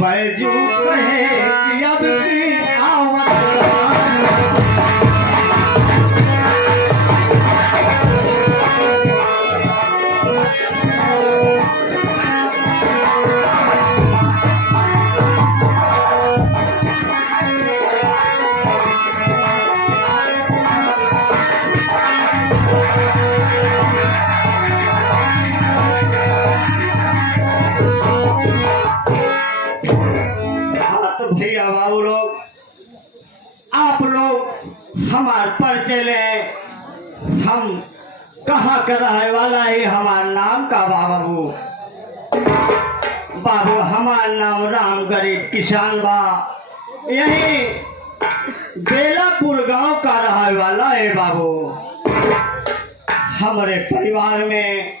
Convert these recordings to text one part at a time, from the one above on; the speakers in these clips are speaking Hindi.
बैजू कहे कि अब की आवत भैया बाबू लोग, आप लोग हमारे परिचय ले, हम कहाँ का रहे वाला है, हमारा नाम का बाबू बाबू हमारा नाम राम गरीब किसान बा, यही बेलापुर गांव का रहे वाला है बाबू। हमारे परिवार में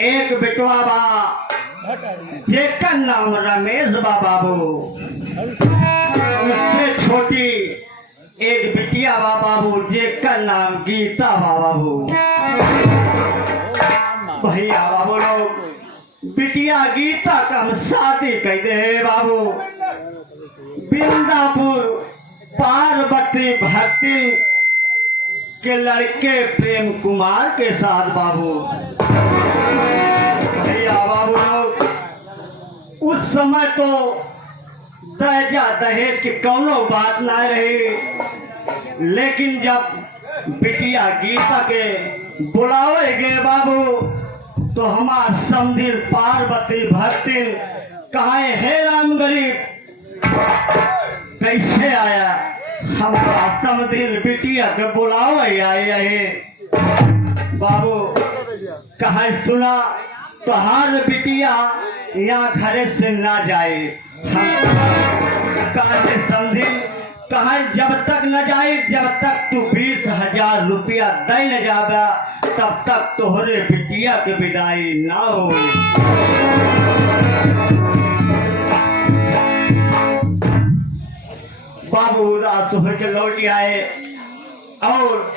एक बेटवा बा जेकर नाम रमेश बा बाबू, उससे छोटी एक बिटिया बा बाबू जेकर नाम गीता बा बाबू। भैया बाबू लोग, बिटिया गीता का हम शादी कर दे बाबू बिंदापुर पार्वती भक्ति के लड़के प्रेम कुमार के साथ बाबू। भैया बाबू लोग, उस समय तो दहेजा दहेज की कौनो बात ना रही, लेकिन जब बिटिया गीता के बुलावे गए बाबू तो हमार समदिल पार्वती भक्ति कहे हे राम गरीब कैसे आया, हमारा समदिल बिटिया के बुलावे आए बाबू। कहे सुना तोहार बिटिया यहाँ घरे से ना जाए, कहे समझी कहे जब तक न जाए, जब तक तू 20,000 रुपया दे न जाबा तब तक तोहरे बिटिया के विदाई ना हो। बाबू रात के लौट आए और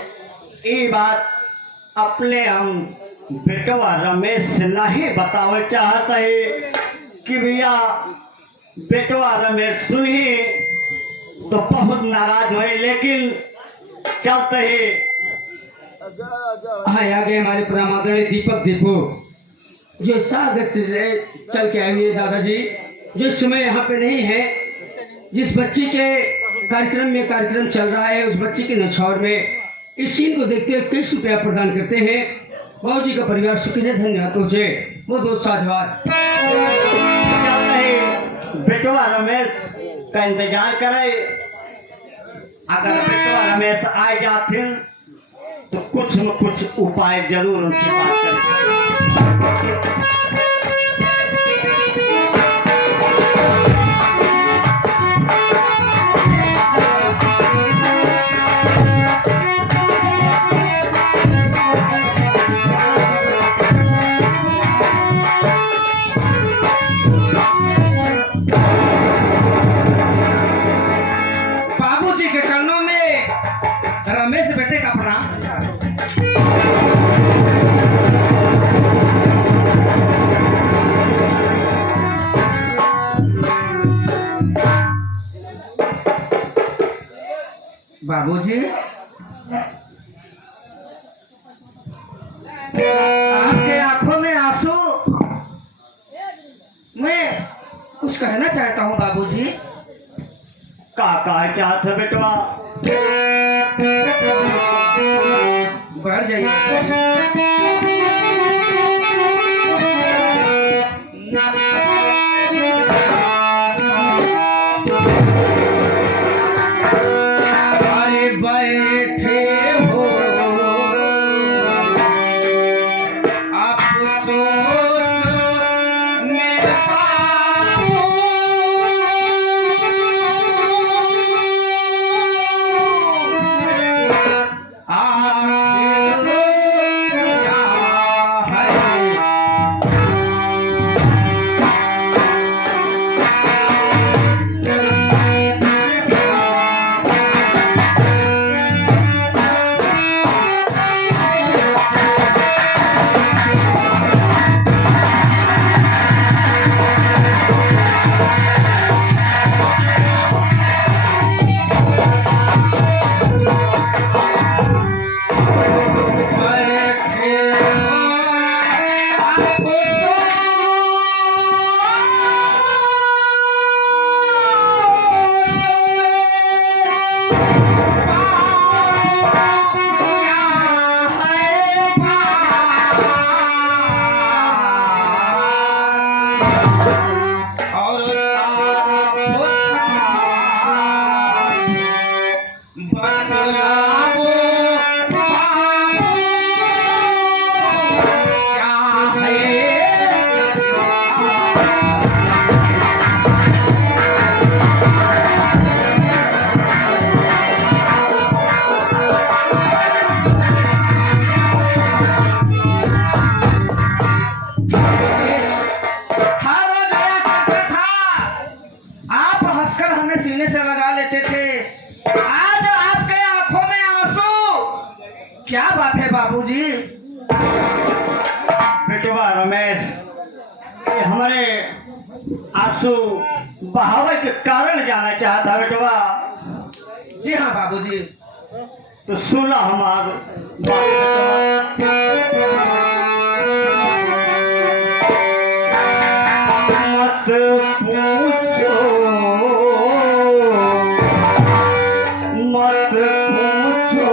ये बात अपने हम बेटवा रमेश से नहीं बतावे चाहता है कि भैया बेटवा रमेश सुनी तो बहुत नाराज हुए, लेकिन चलते ही आगे हमारे प्रमादरणीय दीपक दीपू जो साधक से चल के आए हुए दादाजी, जो इस समय यहाँ पे नहीं है, जिस बच्ची के कार्यक्रम चल रहा है उस बच्ची के नछौर में इस सीन को देखते हुए 21 रुपया प्रदान करते हैं। बाबू जी का परिवार सुखी धन्यवाद से वो दो साधवाद। बेटवा रमेश का इंतजार करे, अगर बेटवा रमेश आ जाते तो कुछ न कुछ उपाय जरूर उनसे बात करें। रमेश बाबूजी, आपके आंखों में आंसू। मैं कुछ कहना चाहता हूँ बाबूजी। का चाहत है बेटवा? बढ़ जाइए। अरे बैठे हो आप तो मेरे सीने से लगा लेते थे। आज आपके आंखों में आंसू, क्या बात है बाबूजी? बेटवा रमेश, ये हमारे आंसू बहावे के कारण जाना चाहता बेटवा। जी हाँ बाबूजी। तो सुना हमार बात मत पूछो, मत पूछो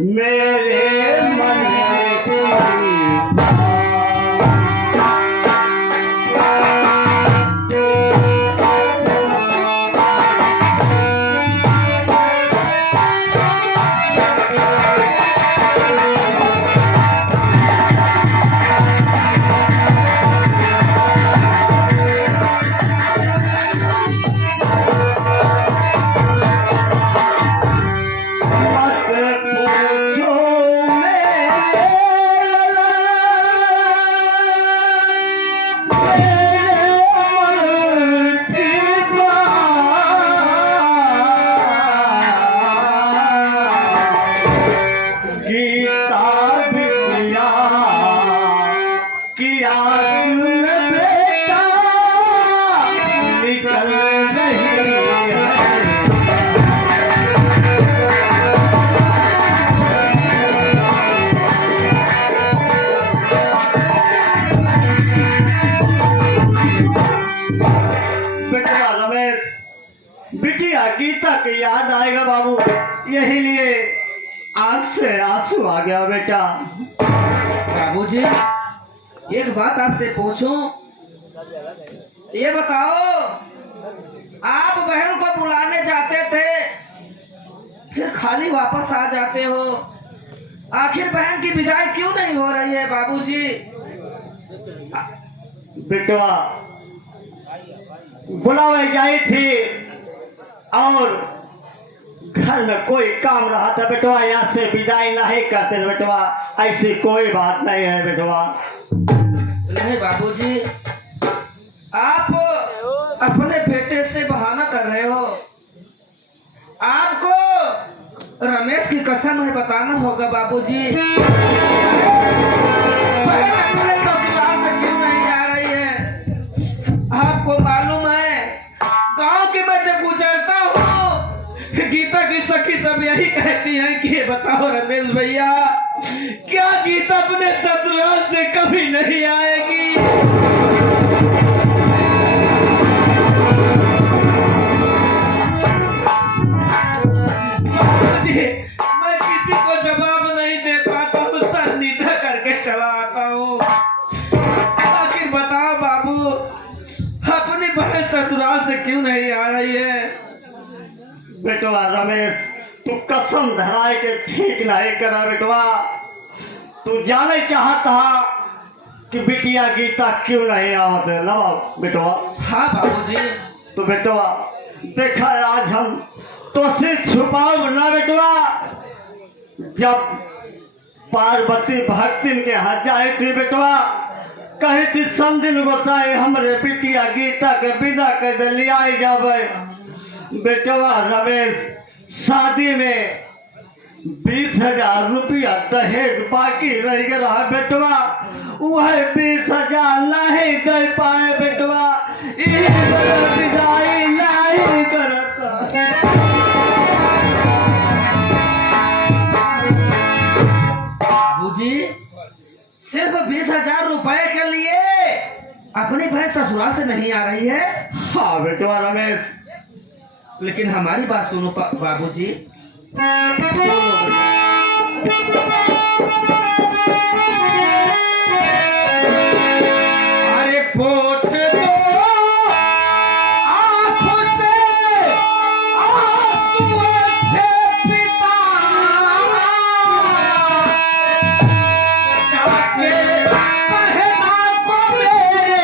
मेरे मन की बिटिया गीता के याद आएगा बाबू, यही लिए आंख से आंसू आ गया बेटा। बाबूजी, एक बात आपसे पूछूं, ये बताओ, आप बहन को बुलाने जाते थे फिर खाली वापस आ जाते हो, आखिर बहन की विदाई क्यों नहीं हो रही है बाबूजी? बेटवा बुलावे जाई थी और घर में कोई काम रहा था बेटवा, यहाँ से विदाई नहीं करते बेटवा, ऐसी कोई बात नहीं है बेटवा। नहीं बाबूजी, आप अपने बेटे से बहाना कर रहे हो। आपको रमेश की कसम है बताना होगा बाबूजी। बहन अपने ससुराल से क्यों नहीं जा रही है? गीता की सखी सब यही कहती हैं कि ये बताओ रमेश भैया, क्या गीता अपने ससुराल से कभी नहीं आएगी? मैं किसी को जवाब नहीं दे पाता हूँ, सर नीचा करके चला आता हूँ। आखिर बताओ बाबू, अपनी बहन ससुराल से क्यों नहीं आ रही है? बेटवा रमेश, तू कसम धराए के ठीक नहीं करा बेटवा। तू जाने चाहता कि बिटिया गीता क्यों नहीं आवत है ना बेटवा? हाँ बाबूजी। तो बेटवा देखा आज हम तो से छुपाओ ना बेटवा। जब पार्वती भक्तिन के हाथ जाए थी बेटवा, कही थी समझिन गोसाई हमरे बिटिया गीता के विदा कर ले आई जावे। बेटवा रमेश, शादी में 20,000 रुपया दहेज बाकी रह गया बेटवा, वह 20,000 नहीं दे पाए बेटवा। विदाई नहीं करता। बाबूजी, सिर्फ 20,000 रुपए के लिए अपनी बहन ससुराल से नहीं आ रही है? हाँ बेटवा रमेश, लेकिन हमारी बात सुनो बाबूजी। अरे पोछ दो आँखों से आंसू से पिता, जाके बहना को मेरे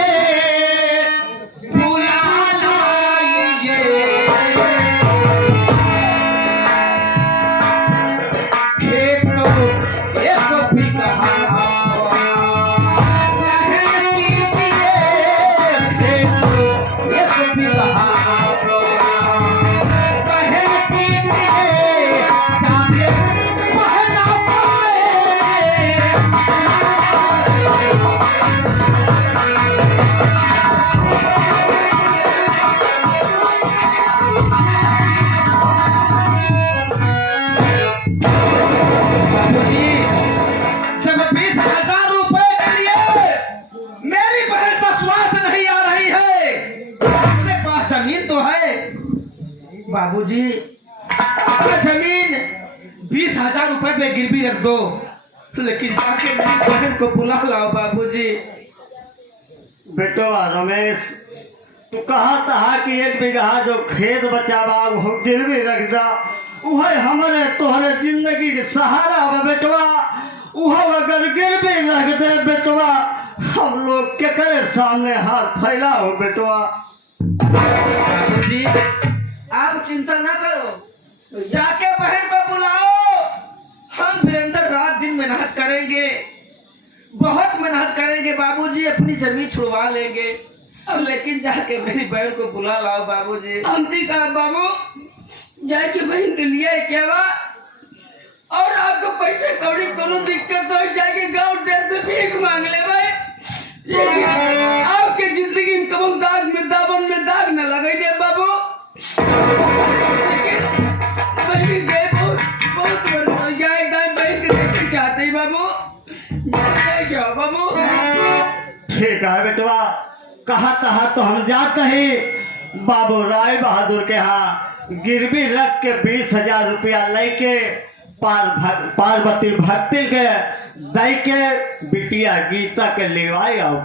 बुला लाइए। बाबूजी, जमीन 20,000 रुपए पे गिरवी रख दो, लेकिन जाके मेरी बहन को बुला लाओ बाबूजी। बेटवा रमेश, तू कहा था कि 1 बीघा जो खेत बचावा वो गिरवी रख दा, वह हमारे तोहरे जिंदगी के सहारा हो बेटवा। वह अगर गिरवी रख दे बेटवा, हम लोग के करे सामने हाथ फैला हो बेटवा। बाबूजी, आप चिंता ना करो, जाके बहन को बुलाओ। हम वीरेंद्र रात दिन मेहनत करेंगे, बहुत मेहनत करेंगे बाबूजी, अपनी जमीन छुड़वा लेंगे। अब लेकिन जाके मेरी बहन को बुला लाओ बाबूजी। हमती का बाबू जाके बहन के लिए क्या बा, और आपको पैसे कौड़ी कोनो दिक्कत हो जाके गाँव से भीख मांग ले भाई, लेकिन आपके जिंदगी में कबूल दाग में दामन में दाग न लगे दे बाबू। लेकिन बहन गए बहुत बहन के देखते चाहते ही बाबू, क्या बाबू? ठीक है बेटवा, कहा तहा तो हम जाते ही बाबू राय बहादुर के यहाँ गिरवी रख के 20,000 रुपया लेके पार्वती भक्ति के दई के बिटिया गीता के लेवाई आओ।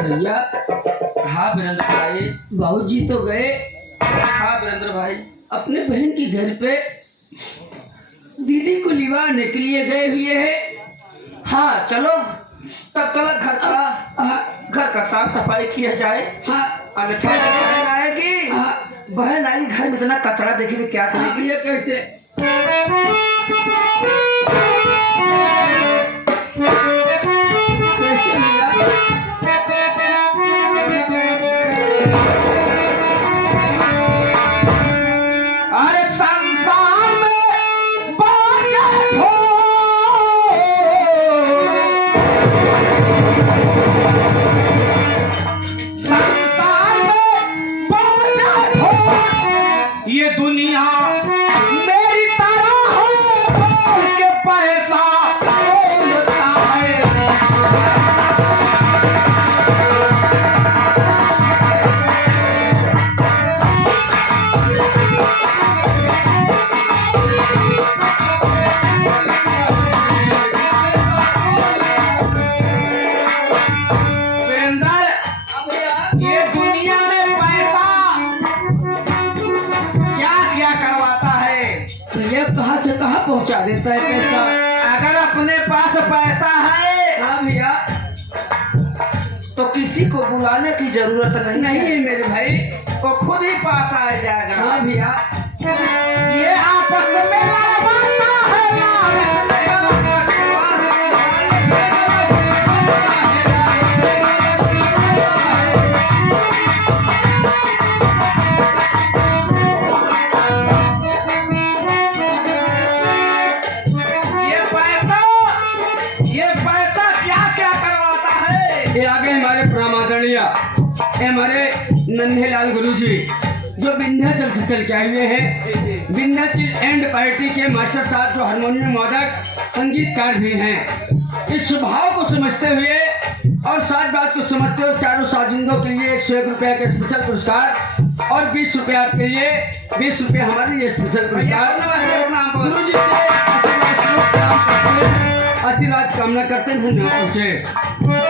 भैया, हाँ वीरेंद्र भाई। बाबूजी तो गए, हाँ वीरेंद्र भाई, अपने बहन की घर पे दीदी को लिवाने के लिए गए हुए हैं। हाँ चलो तब तक घर का साफ सफाई किया जाए। हाँ, अन्यथा बहन आएगी, हाँ, बहन आएगी घर में इतना कचरा देखेगी क्या करेगी? ये कैसे? कैसे मिला? पहुंचा देता है पैसा। अगर अपने पास पैसा है हाँ भैया। तो किसी को बुलाने की जरूरत नहीं है मेरे भाई, वो खुद ही पास आ जाएगा। हाँ भैया। ये आपस में लड़वाता है ये पैसा क्या क्या करवाता है। ये आगे हमारे प्रामादरणीय हमारे नन्हे लाल गुरु जी जो विंध्याचल से चल के आए हुए हैं। विंध्याचल एंड पार्टी के मास्टर साहब जो हारमोनियम वादक संगीतकार भी हैं। इस स्वभाव को समझते हुए और साथ बात को समझते हुए चारों साजिंदों के लिए 101 रुपया का स्पेशल पुरस्कार और 20 रुपया आपके लिए, 20 रुपया हमारे लिए स्पेशल पुरस्कार। गुरु जी से आशीर्वाद कामना करते हैं। धन्यवाद।